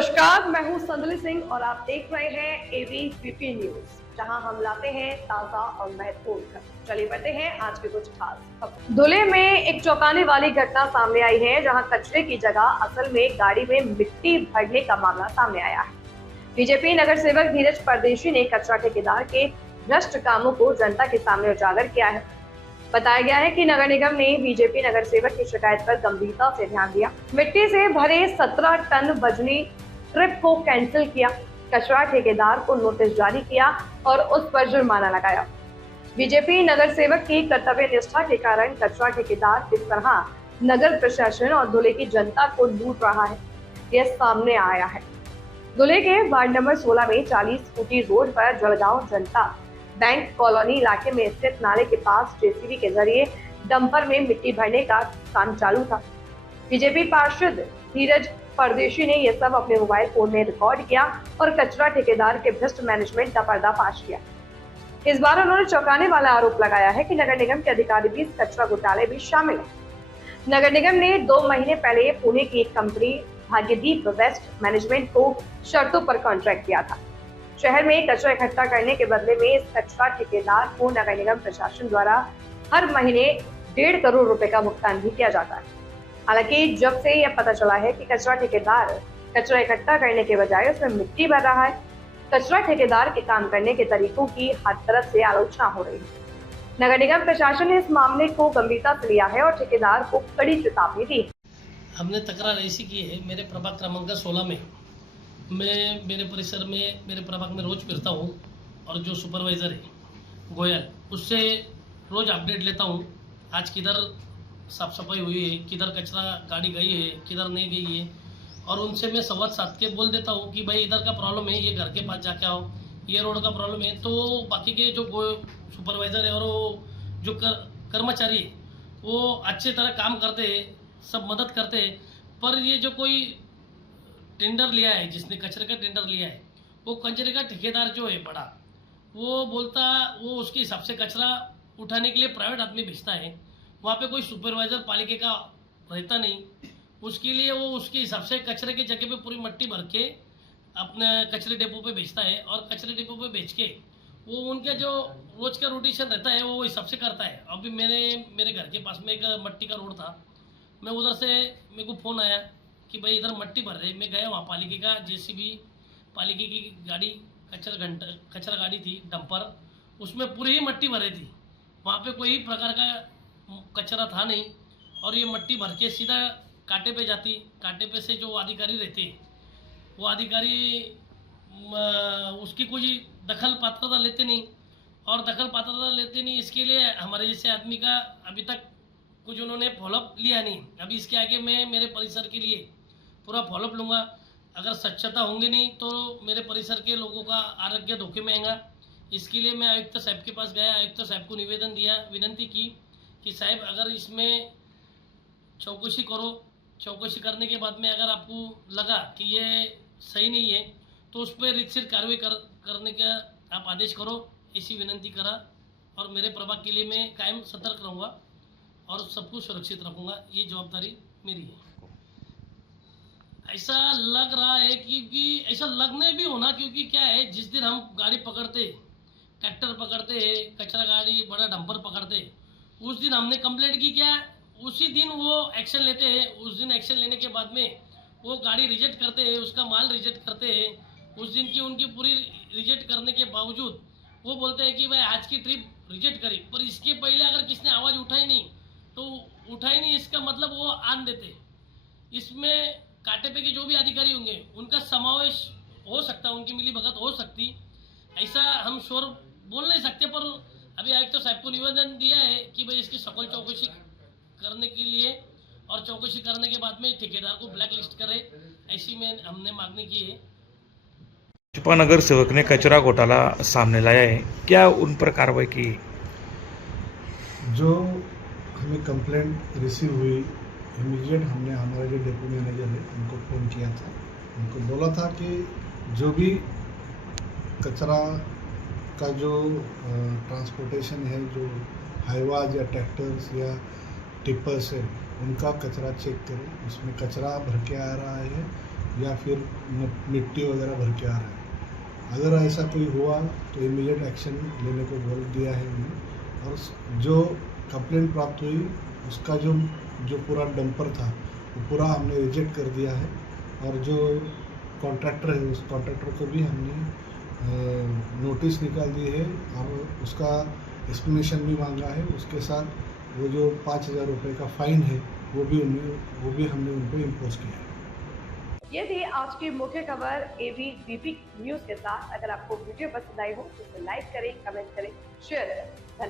नमस्कार, मैं हूं संदली सिंह और आप देख रहे हैं एबीपी न्यूज, जहां हम लाते हैं ताजा और महत्वपूर्ण खबर। चलिए बढ़ते हैं आज के कुछ खास खबर। धुले में एक चौंकाने वाली घटना सामने आई है, जहां कचरे की जगह असल में गाड़ी में मिट्टी भरने का मामला सामने आया है। बीजेपी नगर सेवक धीरज परदेशी ने कचरा ठेकेदार के भ्रष्ट कामों को जनता के सामने उजागर किया है। बताया गया है कि नगर निगम ने बीजेपी नगर सेवक की शिकायत पर गंभीरता से ध्यान दिया, मिट्टी से भरे 17 टन वजनी ट्रिप को कैंसिल किया, कचरा ठेकेदार को नोटिस जारी किया और उस पर जुर्माना लगाया। बीजेपी नगर सेवक की कर्तव्य निष्ठा के कारण कचरा ठेकेदार किस तरह नगर प्रशासन और धुले की जनता को लूट रहा है, यह सामने आया है। धुले के वार्ड नंबर 16 में 40 फुटी रोड पर जलगांव जनता बैंक कॉलोनी इलाके में स्थित नाले के पास जेसीबी के जरिए डंपर में मिट्टी भरने का काम चालू था। बीजेपी पार्षद धीरज परदेशी ने यह सब अपने मोबाइल फोन में रिकॉर्ड किया और कचरा ठेकेदार के भ्रष्ट मैनेजमेंट का पर्दाफाश किया। इस बार उन्होंने चौंकाने वाला आरोप लगाया है कि नगर निगम के अधिकारी भी इस कचरा घोटाले में शामिल है। नगर निगम ने 2 महीने पहले पुणे की एक कंपनी भाग्यदीप वेस्ट मैनेजमेंट को शर्तों पर कॉन्ट्रैक्ट किया था। शहर में कचरा इकट्ठा करने के बदले में इस कचरा ठेकेदार को नगर निगम प्रशासन द्वारा हर महीने 1.5 करोड़ रुपए का भुगतान भी किया जाता है। हालांकि जब से यह पता चला है कि कचरा ठेकेदार कचरा इकट्ठा करने के बजाय उसमें मिट्टी भर रहा है, कचरा ठेकेदार के काम करने के तरीकों की हर तरफ से आलोचना हो रही है। नगर निगम प्रशासन ने इस मामले को गंभीरता से लिया है और ठेकेदार को कड़ी चेतावनी दी है। हमने तकरार ऐसी की है, मेरे प्रभाग क्रमांक 16 में मैं मेरे परिसर में मेरे प्रभाग में रोज फिरता हूँ और जो सुपरवाइज़र है गोयल, उससे रोज अपडेट लेता हूँ। आज किधर साफ सफाई हुई है, किधर कचरा गाड़ी गई है, किधर नहीं गई है, और उनसे मैं संवाद साध के बोल देता हूँ कि भाई इधर का प्रॉब्लम है, ये घर के पास जाके आओ, ये रोड का प्रॉब्लम है। तो बाकी के जो सुपरवाइज़र है और वो जो कर्मचारी है वो अच्छे तरह काम करते हैं, सब मदद करते हैं। पर ये जो कोई टेंडर लिया है, जिसने कचरे का टेंडर लिया है, वो कचरे का ठेकेदार जो है बड़ा, वो बोलता वो उसके हिसाब से कचरा उठाने के लिए प्राइवेट आदमी भेजता है। वहाँ पे कोई सुपरवाइजर पालिका का रहता नहीं, उसके लिए वो उसके हिसाब से कचरे की जगह पे पूरी मट्टी भर के अपने कचरे डिपो पे भेजता है और कचरे डिपो पे भेज के वो उनका जो रोज का रोटेशन रहता है वो हिसाब से करता है। अभी मेरे घर के पास में एक मट्टी का रोड था, मैं उधर से मेरे को फ़ोन आया कि भाई इधर मट्टी भर रही। मैं गया वहाँ, पालिका का जेसीबी, पालिका की गाड़ी कचरा गाड़ी थी डंपर, उसमें पूरी ही मट्टी भरी थी। वहाँ पे कोई प्रकार का कचरा था नहीं और ये मट्टी भर के सीधा कांटे पे जाती। कांटे पे से जो अधिकारी रहते वो अधिकारी उसकी कोई दखल पात्रता लेते नहीं, और दखल पात्रता लेते नहीं इसके लिए हमारे जैसे आदमी का अभी तक कुछ उन्होंने फॉलोअप लिया नहीं। अभी इसके आगे मैं मेरे परिसर के लिए पूरा फॉलोअप लूँगा। अगर स्वच्छता होंगी नहीं तो मेरे परिसर के लोगों का आरोग्य धोखे में आएगा। इसके लिए मैं आयुक्त साहब के पास गया, आयुक्त साहब को निवेदन दिया, विनती की कि साहब अगर इसमें चौकसी करो, चौकसी करने के बाद में अगर आपको लगा कि ये सही नहीं है तो उस पर रीतसर कार्रवाई करने का आप आदेश करो, ऐसी विनती करा। और मेरे प्रभाग के लिए मैं कायम सतर्क रहूँगा और सबको सुरक्षित रखूँगा, ये जवाबदारी मेरी है। ऐसा लग रहा है क्योंकि ऐसा लगने भी होना, क्योंकि क्या है, जिस दिन हम गाड़ी पकड़ते, ट्रैक्टर पकड़ते हैं, कचरा गाड़ी, बड़ा डंपर पकड़ते, उस दिन हमने कंप्लेंट की, क्या उसी दिन वो एक्शन लेते हैं। उस दिन एक्शन लेने के बाद में वो गाड़ी रिजेक्ट करते हैं, उसका माल रिजेक्ट करते हैं। उस दिन की उनकी पूरी रिजेक्ट करने के बावजूद वो बोलते हैं कि भाई आज की ट्रिप रिजेक्ट करी, पर इसके पहले अगर किसने आवाज़ उठाई नहीं तो उठाई नहीं, इसका मतलब वो आन देते। इसमें कांटे पे के जो भी अधिकारी होंगे उनका समावेश हो सकता है, उनकी मिली भगत हो सकती, ऐसा हम श्योर बोल नहीं सकते। पर अभी आयुक्त तो साहब को निवेदन दिया है कि भाई इसकी सखोल चौकसी करने के लिए, और चौकसी करने के बाद में ठेकेदार को ब्लैक लिस्ट करे, ऐसी में हमने मांगनी की है। भाजपा नगर सेवक ने कचरा घोटाला सामने लाया है, क्या उन पर कार्रवाई की? जो हमें कंप्लेंट रिसीव हुई, इमीडिएट हमने हमारे जो डिपो मैनेजर है उनको फ़ोन किया था। उनको बोला था कि जो भी कचरा का जो ट्रांसपोर्टेशन है, जो हाईवाज या ट्रैक्टर्स या टिपर्स है, उनका कचरा चेक करें। उसमें कचरा भर के आ रहा है या फिर मिट्टी वगैरह भर के आ रहा है। अगर ऐसा कोई हुआ तो इमीडिएट एक्शन लेने को बोल दिया है हमने। और जो कंप्लेंट प्राप्त हुई उसका जो पूरा डंपर था वो पूरा हमने रिजेक्ट कर दिया है। और जो कॉन्ट्रैक्टर है उस कॉन्ट्रैक्टर को भी हमने नोटिस निकाल दी है और उसका एक्सप्लेनेशन भी मांगा है। उसके साथ वो जो 5,000 रुपये का फ़ाइन है वो भी हमने उन पर इम्पोज किया है। ये थी आज की मुख्य खबर ABVP न्यूज़ के साथ। अगर आपको वीडियो पसंद आई हो तो इसे लाइक करें, कमेंट करें, शेयर करें। धन्यवाद।